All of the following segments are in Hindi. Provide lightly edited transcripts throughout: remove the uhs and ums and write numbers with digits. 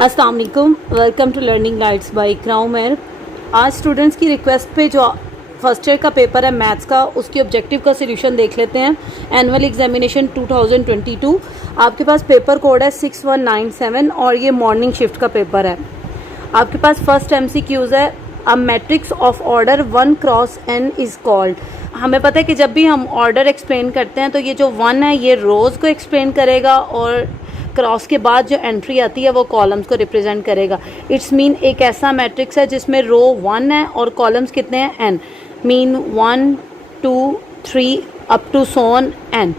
अस्सलाम वालेकुम, welcome to learning guides by Iqra Umar. आज स्टूडेंट्स की रिक्वेस्ट पे जो फर्स्ट ईयर का पेपर है मैथ्स का, उसकी ऑब्जेक्टिव का सॉल्यूशन देख लेते हैं। एनुअल एग्जामिनेशन 2022, आपके पास पेपर कोड है 6197 और ये मॉर्निंग शिफ्ट का पेपर है। आपके पास फर्स्ट MCQs है, a matrix of order 1 cross n is called. हमें पता है कि जब भी हम ऑर्डर एक्सप्लेन करते हैं तो ये जो 1 है ये रोज़ को एक्सप्लेन करेगा और क्रॉस के बाद जो एंट्री आती है वो कॉलम्स को रिप्रेजेंट करेगा। इट्स मीन एक ऐसा मैट्रिक्स है जिसमें रो 1 है और कॉलम्स कितने हैं n, mean 1 2 3 up to so on n।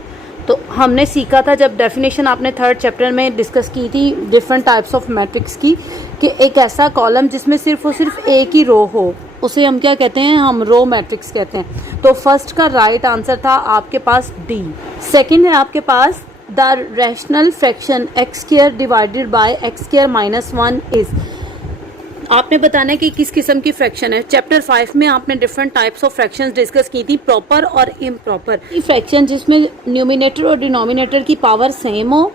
तो हमने सीखा था जब डेफिनेशन आपने थर्ड चैप्टर में डिस्कस की थी डिफरेंट टाइप्स ऑफ मैट्रिक्स की, कि एक ऐसा कॉलम जिसमें सिर्फ और सिर्फ एक ही रो हो उसे हम क्या कहते हैं, हम रो मैट्रिक्स कहते हैं। तो फर्स्ट का राइट आंसर था आपके पास डी। सेकंड है आपके पास the rational fraction X square divided by X square minus 1 is. आपने बताना है कि किस किस्म की फ्रैक्शन है। चैप्टर 5 में आपने different types of fractions discuss की थी, प्रॉपर और इम्प्रॉपर। फ्रैक्शन जिसमें न्यूमिनेटर और डिनोमिनेटर की पावर सेम हो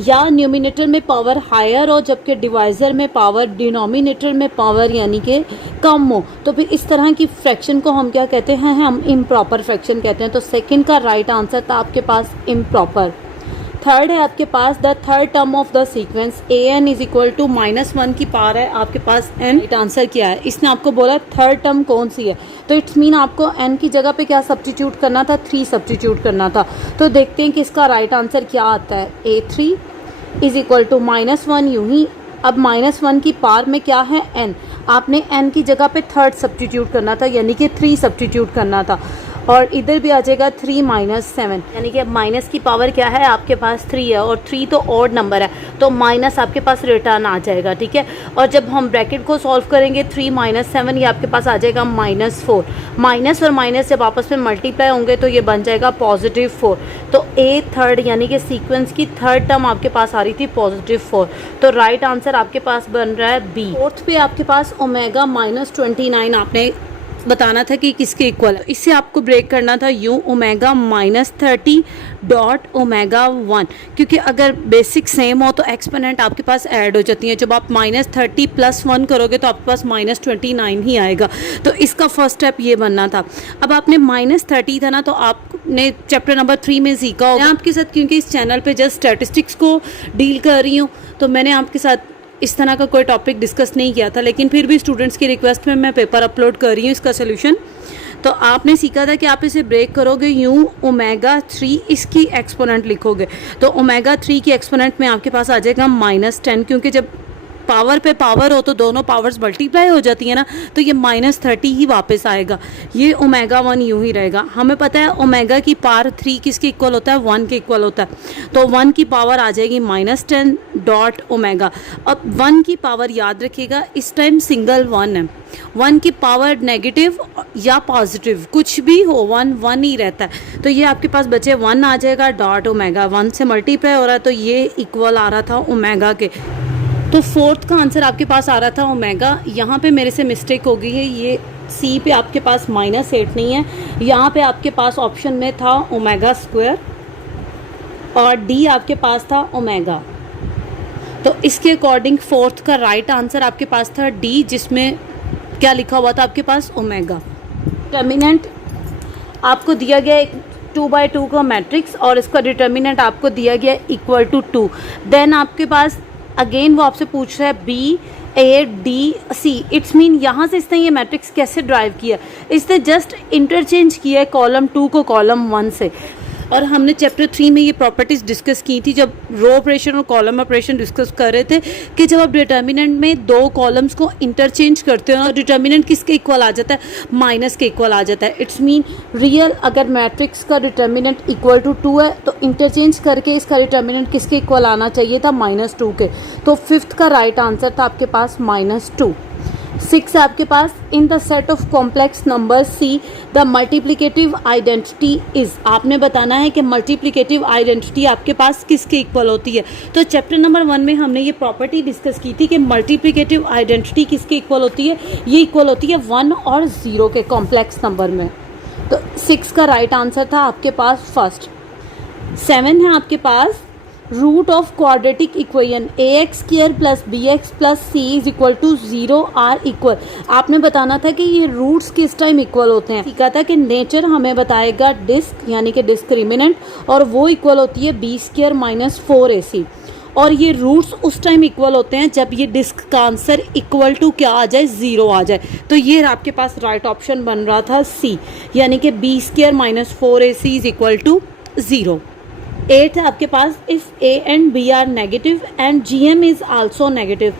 या न्यूमिनेटर में पावर हायर हो जबकि डिवाइज़र में पावर, डिनोमिनेटर में पावर यानी कि कम हो, तो फिर इस तरह की फ्रैक्शन को हम क्या कहते हैं, हम इम्प्रॉपर फ्रैक्शन कहते हैं। तो सेकंड का राइट आंसर था आपके पास इम्प्रॉपर। थर्ड है आपके पास the third term of the sequence an is equal to -1 की पावर है आपके पास n। राइट आंसर क्या है, इसने आपको बोला थर्ड टर्म कौन सी है, तो इट्स मीन आपको n की जगह पे क्या सब्स्टिट्यूट करना था, 3 सब्स्टिट्यूट करना था। तो देखते हैं कि इसका राइट आंसर क्या आता है। a3 इज इक्वल टू -1, यूं ही अब -1 की पावर में क्या है n, आपने n की जगह पे थर्ड सब्स्टिट्यूट करना था यानी कि 3 सब्स्टिट्यूट करना था, और इधर भी आ जाएगा 3 - 7 यानी कि माइनस की पावर क्या है आपके पास 3 है और 3 तो ऑड नंबर है तो माइनस आपके पास रिटर्न आ जाएगा, ठीक है। और जब हम ब्रैकेट को सॉल्व करेंगे 3 - 7 ये आपके पास आ जाएगा -4। माइनस और माइनस जब आपस में मल्टीप्लाई होंगे तो ये बन जाएगा +4। तो ए थर्ड यानी कि सीक्वेंस की थर्ड टर्म आपके पास आ रही थी +4। तो राइट आंसर आपके पास बन रहा है बी। फोर्थ पे आपके पास ओमेगा -29 आपने बताना था कि किसके इक्वल है। इससे आपको ब्रेक करना था यूं ओमेगा -30 डॉट ओमेगा 1, क्योंकि अगर बेसिक सेम हो तो एक्सपोनेंट आपके पास ऐड हो जाती हैं। जब आप -30 + 1 करोगे तो आपके पास -29 ही आएगा। तो इसका फर्स्ट स्टेप ये बनना था। अब आपने -30 था ना, तो आपने चैप्टर नंबर 3 में सीखा होगा। मैं आपके साथ क्योंकि इस चैनल पे जस्ट स्टैटिस्टिक्स को डील कर रही हूँ तो मैंने आपके साथ इस तरह का कोई टॉपिक डिस्कस नहीं किया था, लेकिन फिर भी स्टूडेंट्स की रिक्वेस्ट में मैं पेपर अपलोड कर रही हूँ इसका सोल्यूशन। तो आपने सीखा था कि आप इसे ब्रेक करोगे यूं ओमेगा 3 इसकी एक्सपोनेंट लिखोगे, तो ओमेगा 3 की एक्सपोनेंट में आपके पास आ जाएगा -10, क्योंकि जब पावर पे पावर हो तो दोनों पावर्स मल्टीप्लाई हो जाती है ना, तो ये -30 ही वापस आएगा। ये ओमेगा 1 यूं ही रहेगा। हमें पता है ओमेगा की पावर 3 किसके इक्वल होता है, 1 के इक्वल होता है। तो 1 की पावर आ जाएगी -10 डॉट ओमेगा। अब 1 की पावर याद रखिएगा इस टाइम सिंगल 1 है। 1 की पावर नेगेटिव या पॉजिटिव कुछ भी हो 1 ही रहता है। तो ये आपके पास बचे 1 आ जाएगा डॉट ओमेगा, 1 से मल्टीप्लाई हो रहा है तो ये इक्वल आ रहा था ओमेगा के। तो फोर्थ का आंसर आपके पास आ रहा था ओमेगा। यहाँ पे मेरे से मिस्टेक हो गई है, ये सी पे आपके पास -8 नहीं है, यहाँ पे आपके पास ऑप्शन में था ओमेगा स्क्वायर और डी आपके पास था ओमेगा। तो इसके अकॉर्डिंग फोर्थ का राइट आंसर आपके पास था डी, जिसमें क्या लिखा हुआ था आपके पास ओमेगा। डिटर्मिनेंट आपको दिया गया एक 2/2 का मैट्रिक्स और इसका डिटर्मिनेंट आपको दिया गया इक्वल टू 2। देन आपके पास अगेन वो आपसे पूछ रहा है B A D C. It's mean यहाँ से इसने ये मैट्रिक्स कैसे ड्राइव किया, इसने जस्ट इंटरचेंज किया है कॉलम 2 को कॉलम 1 से। और हमने चैप्टर 3 में ये प्रॉपर्टीज़ डिस्कस की थी जब रो ऑपरेशन और कॉलम ऑपरेशन डिस्कस कर रहे थे, कि जब आप डिटर्मिनेंट में 2 कॉलम्स को इंटरचेंज करते हो तो डिटर्मिनेंट किसके इक्वल आ जाता है, माइनस के इक्वल आ जाता है। इट्स मीन रियल अगर मैट्रिक्स का डिटर्मिनेंट इक्वल टू 2 है तो इंटरचेंज करके इसका डिटर्मिनेंट किसके इक्वल आना चाहिए था, -2 के। तो फिफ्थ का राइट आंसर था आपके पास -2। 6 आपके पास in the set of complex number C the multiplicative identity is. आपने बताना है कि मल्टीप्लिकेटिव आइडेंटिटी आपके पास किसके इक्वल होती है। तो चैप्टर नंबर 1 में हमने ये प्रॉपर्टी डिस्कस की थी कि मल्टीप्लिकेटिव आइडेंटिटी किसके इक्वल होती है, ये इक्वल होती है 1 और 0 के कॉम्प्लेक्स नंबर में। तो 6 का राइट आंसर था आपके पास फर्स्ट। 7 है आपके पास root of quadratic equation ax square plus bx plus c is equal to 0 are equal. आपने बताना था कि ये रूट्स किस टाइम इक्वल होते हैं। सीखा था कि नेचर हमें बताएगा डिस्क यानी कि डिस्क्रिमिनेंट, और वो इक्वल होती है बी स्क्वायर माइनस 4ac, और ये रूट्स उस टाइम इक्वल होते हैं जब ये डिस्क का आंसर इक्वल टू क्या आ जाए, 0 आ जाए। तो ये आपके पास राइट ऑप्शन बन रहा था सी, यानी कि B square minus 4ac is equal to 0। 8 है आपके पास, if A and B are negative and GM is also negative.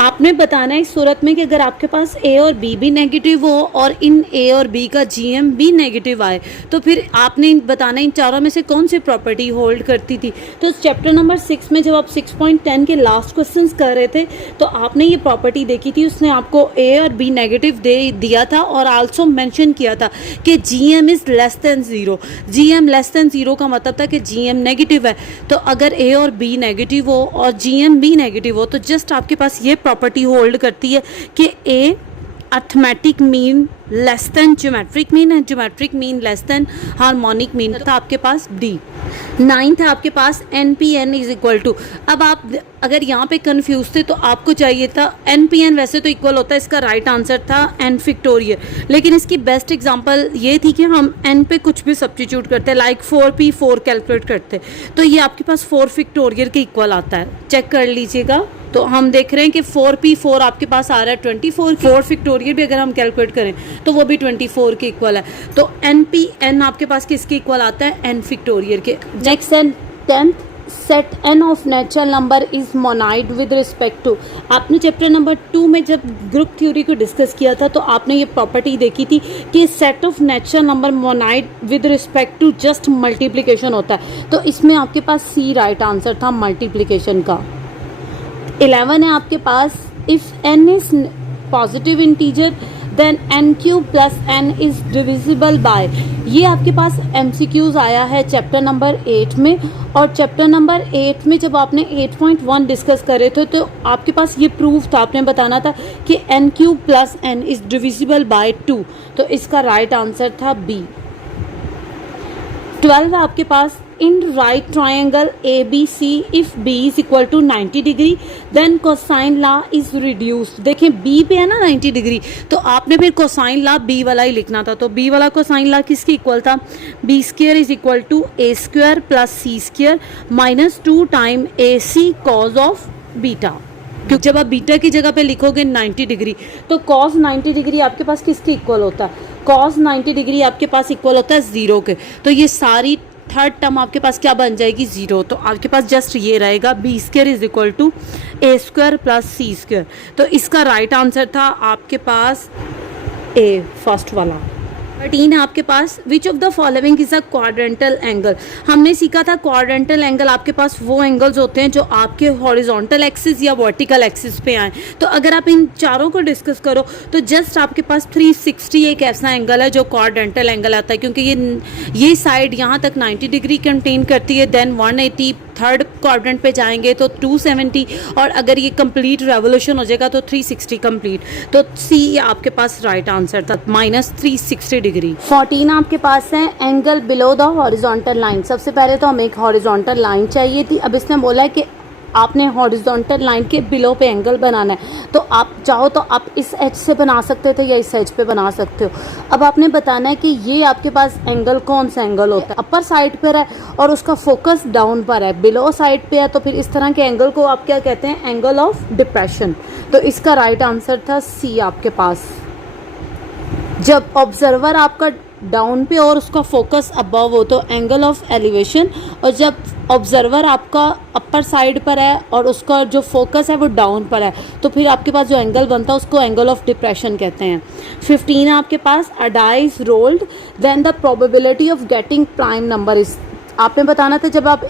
आपने बताना है इस सूरत में कि अगर आपके पास ए और बी भी नेगेटिव हो और इन ए और बी का जीएम भी नेगेटिव आए, तो फिर आपने बताना इन चारों में से कौन सी प्रॉपर्टी होल्ड करती थी। तो चैप्टर नंबर 6 में जब आप 6.10 के लास्ट क्वेश्चंस कर रहे थे तो आपने ये प्रॉपर्टी देखी थी, उसने आपको ए और बी नेगेटिव दे दिया था और आल्सो मेंशन किया था कि GM is less than 0। GM less than 0 का मतलब था कि जीएम नेगेटिव है। तो अगर ए और बी नेगेटिव हो और जीएम भी नेगेटिव हो तो जस्ट आपके पास ये प्रॉपर्टी होल्ड करती है कि A arithmetic mean less than geometric mean है, geometric mean less than harmonic mean. था आपके पास डी। 9th है आपके पास N P N is equal to. अब आप अगर यहाँ पे कंफ्यूज थे तो आपको चाहिए था एन पी एन, वैसे तो इक्वल होता है, इसका राइट आंसर था एन फिक्टोरियल, लेकिन इसकी बेस्ट एग्जांपल ये थी कि हम एन पे कुछ भी सब्स्टिट्यूट करते हैं, लाइक 4p4 कैलकुलेट करते, तो ये आपके पास 4 फिक्टोरियल के इक्वल आता है। चेक कर लीजिएगा, तो हम देख रहे हैं कि 4p4 आपके पास आ रहा है 24, 4 फिक्टोरियल भी अगर हम कैलकुलेट करें तो वो भी 24 के इक्वल है। तो एन पी एन आपके पास किसके इक्वल आता है, एन फिक्टोरियल के। Next and 10th, set n of natural number is monoid with respect to. आपने चैप्टर नंबर 2 में जब ग्रुप थ्योरी को डिस्कस किया था तो आपने ये प्रॉपर्टी देखी थी कि set of natural number monoid with respect to just multiplication होता है। तो इसमें आपके पास सी राइट आंसर था मल्टीप्लिकेशन का। 11 है आपके पास, if N is positive integer then N cube plus N is divisible by. ये आपके पास MCQs आया है चैप्टर नंबर 8 में, और चैप्टर नंबर 8 में जब आपने 8.1 डिस्कस कर रहे थे तो आपके पास ये प्रूफ था, आपने बताना था कि n cube plus N is divisible by 2, तो इसका राइट आंसर था बी। 12 है आपके पास, in right triangle ABC if B is equal to 90 degree then cosine law is reduced. देखें B पे है ना 90 डिग्री, तो आपने फिर कोसाइन लॉ B वाला ही लिखना था। तो B वाला कोसाइन लॉ किसके इक्वल था, B square is equal to A square plus C square minus 2 time AC cos of beta. क्योंकि जब आप बीटा की जगह पे लिखोगे 90 डिग्री तो कॉस 90 डिग्री आपके पास किसके इक्वल होता है, कॉस 90 डिग्री आपके पास इक्वल होता है 0 के। तो ये सारी थर्ड टर्म आपके पास क्या बन जाएगी, 0। तो आपके पास जस्ट ये रहेगा B square is equal to A square plus C square. तो इसका राइट आंसर था आपके पास ए, फर्स्ट वाला। 13 है आपके पास, which of the following is a quadrantal angle. हमने सीखा था क्वाड्रेंटल एंगल आपके पास वो एंगल्स होते हैं जो आपके हॉरिजॉन्टल एक्सिस या वर्टिकल एक्सिस पे आए। तो अगर आप इन चारों को डिस्कस करो तो जस्ट आपके पास 360 एक ऐसा एंगल है जो क्वाड्रेंटल एंगल आता है, क्योंकि ये साइड यहाँ तक 90 डिग्री कंटेन करती है, देन 180, थर्ड क्वाड्रेंट पे जाएंगे तो 270, और अगर ये कंप्लीट रेवोल्यूशन हो जाएगा तो 360 कंप्लीट। तो सी आपके पास राइट आंसर था माइनस 360 डिग्री। 14 आपके पास है, angle below the horizontal line. सबसे पहले तो हमें एक हॉरिजॉन्टल लाइन चाहिए थी, अब इसने बोला है कि आपने हॉरिजॉन्टल लाइन के बिलो पे एंगल बनाना है। तो आप चाहो तो आप इस एज से बना सकते थे या इस एज पे बना सकते हो। अब आपने बताना है कि ये आपके पास एंगल कौन सा एंगल होता है, अपर साइड पर है और उसका फोकस डाउन पर है, बिलो साइड पे है, तो फिर इस तरह के एंगल को आप क्या कहते हैं, एंगल ऑफ डिप्रेशन। तो इसका राइट आंसर था सी आपके पास। जब ऑब्जर्वर आपका डाउन पे और उसका फोकस अबव हो तो एंगल ऑफ एलिवेशन, और जब ऑब्जर्वर आपका अपर साइड पर है और उसका जो फोकस है वो डाउन पर है तो फिर आपके पास जो एंगल बनता है उसको एंगल ऑफ डिप्रेशन कहते हैं। 15 है आपके पास, a die is rolled then the probability of getting prime number is. आपने बताना था जब आप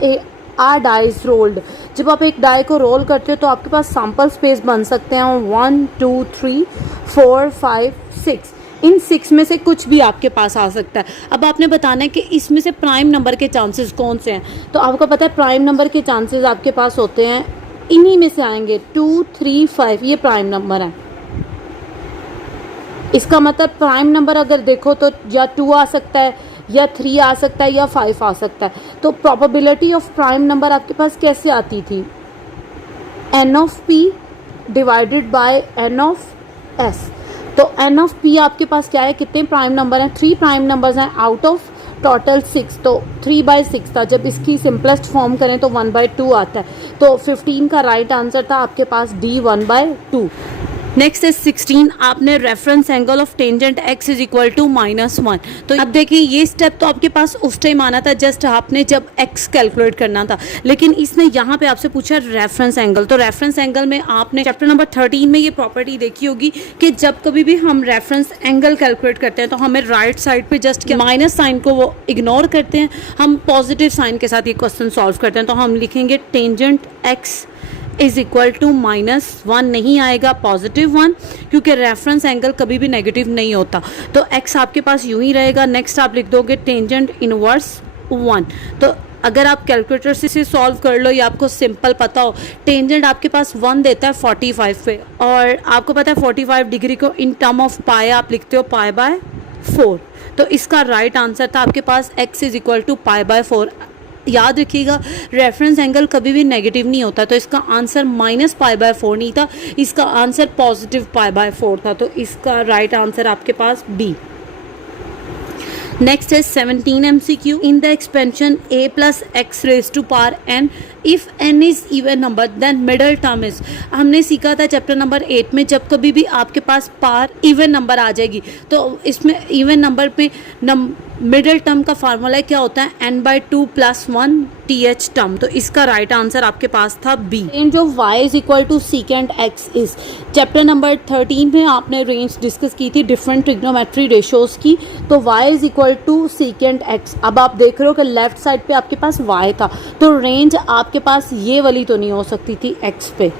डाइस रोल्ड, जब आप एक डाई को रोल करते हो तो आपके पास सैम्पल स्पेस बन सकते हैं 1 2 3 4 5 6। इन 6 में से कुछ भी आपके पास आ सकता है। अब आपने बताना है कि इसमें से प्राइम नंबर के चांसेस कौन से हैं। तो आपको पता है प्राइम नंबर के चांसेस आपके पास होते हैं, इन्हीं में से आएंगे 2 3 5, ये प्राइम नंबर है। इसका मतलब प्राइम नंबर अगर देखो तो या 2 आ सकता है या 3 आ सकता है या 5 आ सकता है। तो प्रोबेबिलिटी ऑफ प्राइम नंबर आपके पास कैसे आती थी, n of p divided by n of s। तो n ऑफ p आपके पास क्या है, कितने प्राइम नंबर हैं, 3 प्राइम नंबर्स हैं आउट ऑफ टोटल 6, तो 3/6 था। जब इसकी सिंपलेस्ट फॉर्म करें तो 1/2 आता है। तो 15 का राइट आंसर था आपके पास D 1/2। नेक्स्ट है 16, आपने reference angle of tangent x is equal to -1। तो अब देखिए ये स्टेप तो आपके पास उस टाइम आना था जस्ट आपने जब x कैलकुलेट करना था, लेकिन इसने यहाँ पे आपसे पूछा रेफरेंस एंगल। तो रेफरेंस एंगल में आपने चैप्टर नंबर 13 में ये प्रॉपर्टी देखी होगी कि जब कभी भी हम रेफरेंस एंगल कैलकुलेट करते हैं तो हमें राइट साइड पे जस्ट माइनस साइन को वो इग्नोर करते हैं, हम पॉजिटिव साइन के साथ ये क्वेश्चन सॉल्व करते हैं। तो हम लिखेंगे tangent x is equal to -1, नहीं आएगा +1, क्योंकि रेफरेंस एंगल कभी भी नेगेटिव नहीं होता। तो x आपके पास यूं ही रहेगा। नेक्स्ट आप लिख दोगे टेंजेंट इनवर्स 1। तो अगर आप कैलकुलेटर से सॉल्व कर लो या आपको सिंपल पता हो, टेंजेंट आपके पास 1 देता है 45 पे, और आपको पता है 45 डिग्री को इन टर्म ऑफ पाई आप लिखते हो π/4। तो इसका राइट आंसर था आपके पास x इज इक्वल टू π/4। याद रखिएगा रेफरेंस एंगल कभी भी नेगेटिव नहीं होता, तो इसका आंसर -π/4 नहीं था, इसका आंसर पॉजिटिव π/4 था। तो इसका राइट आंसर आपके पास B। नेक्स्ट है 17 MCQ, in the expansion a plus x raise to power n if n is even number then middle term is. हमने सीखा था चैप्टर नंबर 8 में जब कभी भी आपके पास पावर इवन नंबर आ जाएगी तो इसमें इवन नंबर पे मिडल टर्म का फार्मूला क्या होता है, n/2 + 1 th टर्म। तो इसका राइट आंसर आपके पास था B। Range of y is equal to secant x इज। चैप्टर नंबर 13 में आपने रेंज डिस्कस की थी डिफरेंट ट्रिग्नोमेट्री रेशियोज की। तो y is equal to secant x। अब आप देख रहे हो कि लेफ्ट साइड पे आपके पास y था, तो रेंज आपके पास ये वाली तो नहीं हो सकती थी x पे,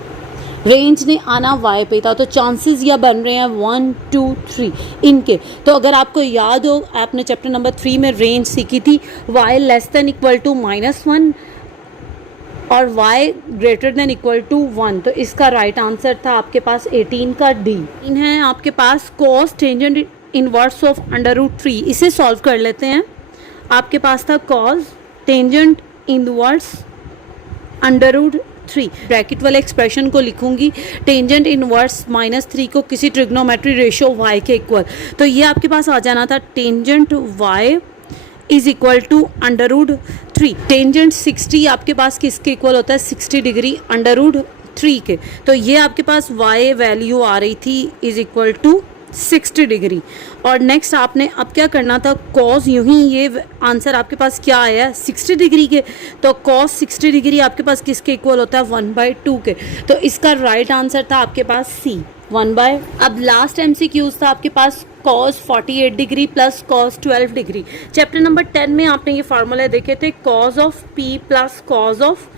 रेंज ने आना y पे था। तो चांसेस यह बन रहे हैं 1 2 3 इनके। तो अगर आपको याद हो आपने चैप्टर नंबर 3 में रेंज सीखी थी y less than equal to -1 और y greater than equal to 1। तो इसका राइट आंसर था आपके पास 18 का D। इन है आपके पास cos टेंजेंट इनवर्स ऑफ √3। इसे सॉल्व कर लेते हैं। आपके पास था cos टेंजेंट इनवर्स √3। ब्रैकेट वाले एक्सप्रेशन को लिखूंगी, टेंजेंट इनवर्स -3 को किसी ट्रिग्नोमेट्री रेशियो y के इक्वल। तो ये आपके पास आ जाना था tangent y is equal to √3। Tangent 60 आपके पास किसके इक्वल होता है, 60 डिग्री √3 के। तो ये आपके पास y वैल्यू आ रही थी इज इक्वल टू 60 डिग्री। और नेक्स्ट आपने अब क्या करना था, कॉस यूं ही ये आंसर आपके पास क्या आया है 60 डिग्री के। तो कॉस 60 डिग्री आपके पास किसके इक्वल होता है 1/2 के। तो इसका राइट आंसर था आपके पास C 1/। अब लास्ट MCQs था आपके पास cos 48 degree plus cos 12 degree. Chapter number 10 में आपने ये फार्मूले देखे थे, cos of P plus cos of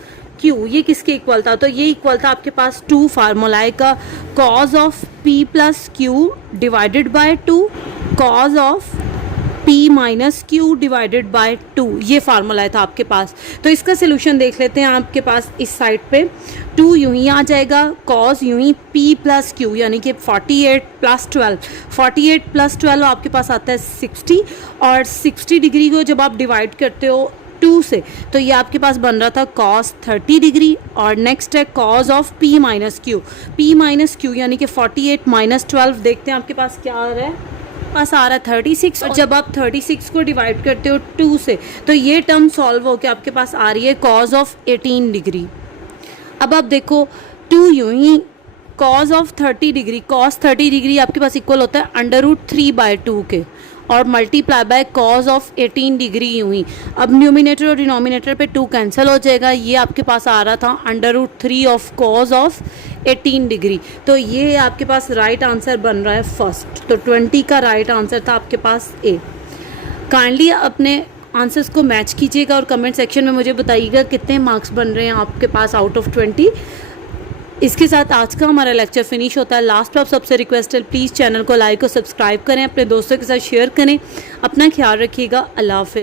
Q, ये किसके इक्वल था, तो ये इक्वल था आपके पास 2 फार्मूलाए का, cos of P plus Q divided by 2, cos of P minus Q divided by 2, ये फार्मूला था आपके पास। तो इसका सोल्यूशन देख लेते हैं। आपके पास इस साइड पे 2 यूं ही आ जाएगा, कॉस यूं ही P प्लस Q यानी कि 48 प्लस 12, 48 प्लस 12 आपके पास आता है 60, और 60 डिग्री को जब आप डिवाइड करते हो 2 से तो ये आपके पास बन रहा था cos 30 डिग्री। और नेक्स्ट है cos of P minus Q, P minus Q यानी कि 48 माइनस 12, देखते हैं आपके पास क्या आ रहा है, पास आ रहा है 36। और जब आप 36 को डिवाइड करते हो 2 से तो ये टर्म सॉल्व होकर आपके पास आ रही है cos ऑफ 18 डिग्री। अब आप देखो 2 यूं ही cos of 30 degree, cos 30 degree आपके पास इक्वल होता है √3/2 के, और multiply by cos of 18 degree यूं ही। अब न्यूमिनेटर और डिनोमिनेटर पे 2 कैंसिल हो जाएगा, ये आपके पास आ रहा था √3 ऑफ कॉस ऑफ 18 डिग्री। तो ये आपके पास राइट आंसर बन रहा है फर्स्ट। तो 20 का राइट आंसर था आपके पास A। काइंडली अपने आंसर्स को मैच कीजिएगा और कमेंट सेक्शन में मुझे बताइएगा कितने मार्क्स बन रहे हैं आपके पास आउट ऑफ 20। इसके साथ आज का हमारा लेक्चर फिनिश होता है। लास्ट पर आप सबसे रिक्वेस्ट है प्लीज़ चैनल को लाइक और सब्सक्राइब करें, अपने दोस्तों के साथ शेयर करें। अपना ख्याल रखिएगा। अल्लाह हाफ़िज़।